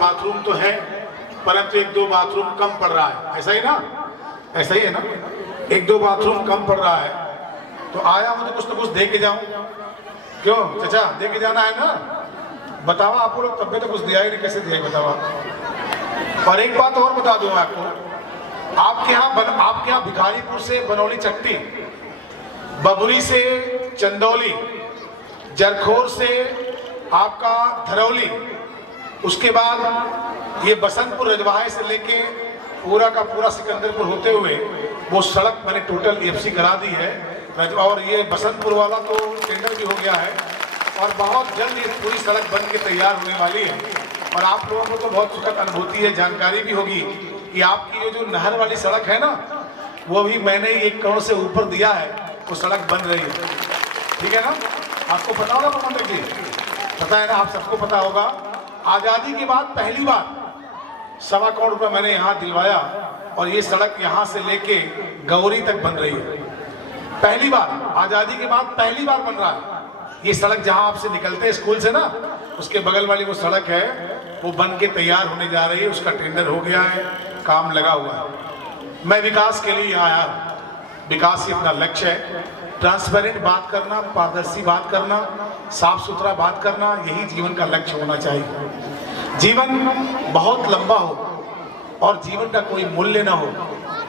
Bathroom तो है, परंतु एक दो बाथरूम कम पड़ रहा है, ऐसा ही ना? ऐसा ही है ना? एक दो बाथरूम कम पड़ रहा है, तो आया हूं तो कुछ ना कुछ दे के जाऊं। क्यों चाचा, दे के जाना है ना? बताओ आप लोग, तब भी तो कुछ दिया ही नहीं, कैसे दिया बताओ। और एक बात और बता दूं आपको, आपके यहाँ भिखारीपुर से बनौली चट्टी, बबुरी से चंदौली, जरखोर से आपका धरौली, उसके बाद ये बसंतपुर रजवाहे से लेके पूरा का पूरा सिकंदरपुर होते हुए वो सड़क मैंने टोटल एफसी करा दी है। और ये बसंतपुर वाला तो टेंडर भी हो गया है और बहुत जल्द ये पूरी सड़क बन के तैयार होने वाली है। और आप लोगों को तो बहुत सुखद अनुभूति है, जानकारी भी होगी कि आपकी ये जो नहर वाली सड़क है ना, वो भी मैंने 1 करोड़ से ऊपर दिया है, वो सड़क बन रही है। ठीक है ना? आपको पता होगा प्रबंधक जी, पता है ना? आप सबको पता होगा। आज़ादी के बाद पहली बार 1.25 करोड़ रुपये मैंने यहाँ दिलवाया और ये सड़क यहाँ से लेके गौरी तक बन रही है। पहली बार, आज़ादी के बाद पहली बार बन रहा है ये सड़क। जहाँ आपसे निकलते हैं स्कूल से ना, उसके बगल वाली वो सड़क है, वो बन के तैयार होने जा रही है, उसका टेंडर हो गया है, काम लगा हुआ है। मैं विकास के लिए आया, विकास ही अपना लक्ष्य है। ट्रांसपेरेंट बात करना, पारदर्शी बात करना, साफ सुथरा बात करना, यही जीवन का लक्ष्य होना चाहिए। जीवन बहुत लंबा हो और जीवन का कोई मूल्य ना हो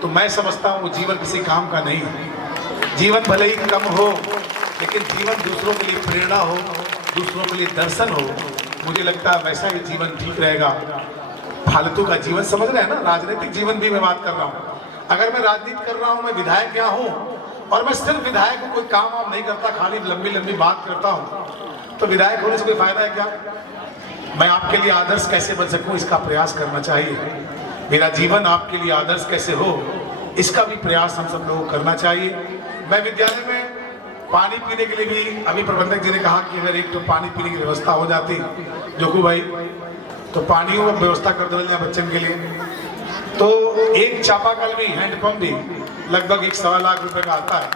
तो मैं समझता हूँ वो जीवन किसी काम का नहीं है। जीवन भले ही कम हो, लेकिन जीवन दूसरों के लिए प्रेरणा हो, दूसरों के लिए दर्शन हो, मुझे लगता है वैसा ही जीवन ठीक रहेगा। फालतू का जीवन समझ रहे हैं ना? राजनीतिक जीवन भी मैं बात कर रहा हूँ। अगर मैं राजनीति कर रहा हूँ, मैं विधायक यहाँ हूँ और मैं सिर्फ विधायक को कोई काम वाम नहीं करता, खाली लंबी लंबी बात करता हूँ, तो विधायक होने से कोई फायदा है क्या? मैं आपके लिए आदर्श कैसे बन सकूँ, इसका प्रयास करना चाहिए। मेरा जीवन आपके लिए आदर्श कैसे हो, इसका भी प्रयास हम सब लोगों को करना चाहिए। मैं विद्यालय में पानी पीने के लिए भी, अभी प्रबंधक जी ने कहा कि अगर एक तो पानी पीने की व्यवस्था हो जाती जोकू भाई, तो पानियों की व्यवस्था कर दो बच्चन के लिए, तो एक चापाकल भी, हैंडपम्प भी लगभग 1-1.25 लाख रुपए का आता है,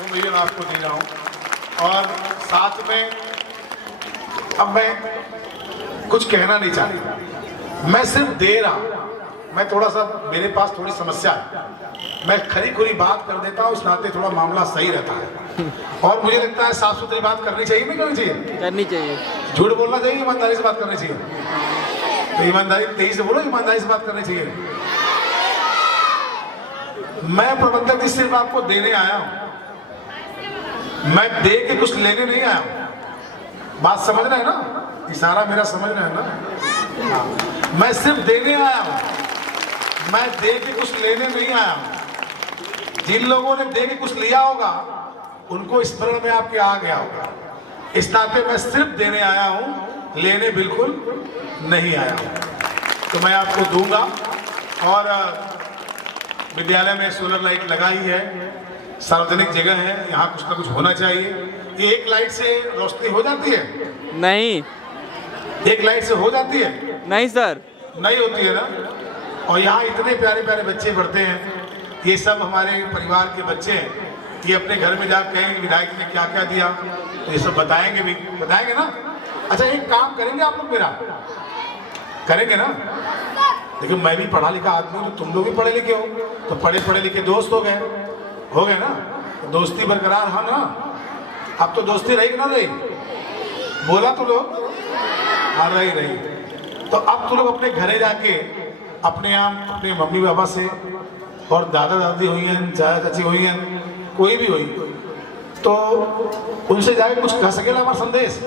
वो भी मैं आपको दे रहा हूँ। और साथ में अब मैं कुछ कहना नहीं चाहता, मैं सिर्फ दे रहा हूँ। मैं थोड़ा सा, मेरे पास थोड़ी समस्या है, मैं खरी खुरी बात कर देता हूँ, उस नाते थोड़ा मामला सही रहता है। और मुझे लगता है साफ सुथरी बात करनी चाहिए, नहीं करनी चाहिए? करनी चाहिए। झूठ बोलना चाहिए, ईमानदारी से बात करनी चाहिए। तो ईमानदारी, तेजी से बोलो, ईमानदारी से बात करनी चाहिए। मैं प्रबंधक जी सिर्फ आपको देने आया हूं, मैं दे के कुछ लेने नहीं आया हूं। बात समझ रहे हैं ना? इशारा मेरा समझ रहे हैं ना? मैं सिर्फ देने आया हूं, मैं दे के कुछ लेने नहीं आया हूं। जिन लोगों ने दे के कुछ लिया होगा उनको स्मरण में आपके आ गया होगा। इस नाते मैं सिर्फ देने आया हूं, लेने बिल्कुल नहीं आया हूं। तो मैं आपको दूंगा। और विद्यालय में सोलर लाइट लगाई है, सार्वजनिक जगह है, यहाँ कुछ ना कुछ होना चाहिए। ये एक लाइट से रोशनी हो जाती है? नहीं। एक लाइट से हो जाती है? नहीं सर, नहीं होती है ना। और यहाँ इतने प्यारे प्यारे बच्चे पढ़ते हैं, ये सब हमारे परिवार के बच्चे हैं। ये अपने घर में जाकर कहेंगे विधायक ने क्या क्या दिया, तो ये सब बताएंगे भी, बताएंगे ना? अच्छा, एक काम करेंगे आप लोग मेरा, करेंगे ना? देखिए मैं भी पढ़ा लिखा आदमी हूँ, तो तुम लोग भी पढ़े लिखे हो, तो पढ़े लिखे दोस्त हो गए ना? तो दोस्ती बरकरार है ना? अब तो दोस्ती रही ना रही? बोला तो लोग, हाँ रही। तो अब तो लोग अपने घरे जाके अपने अपने मम्मी पापा से, और दादा दादी हुई हैं, चाचा चाची हुई हैं, कोई भी हुई, तो उनसे जाके कुछ कह सकेला हमारा संदेश।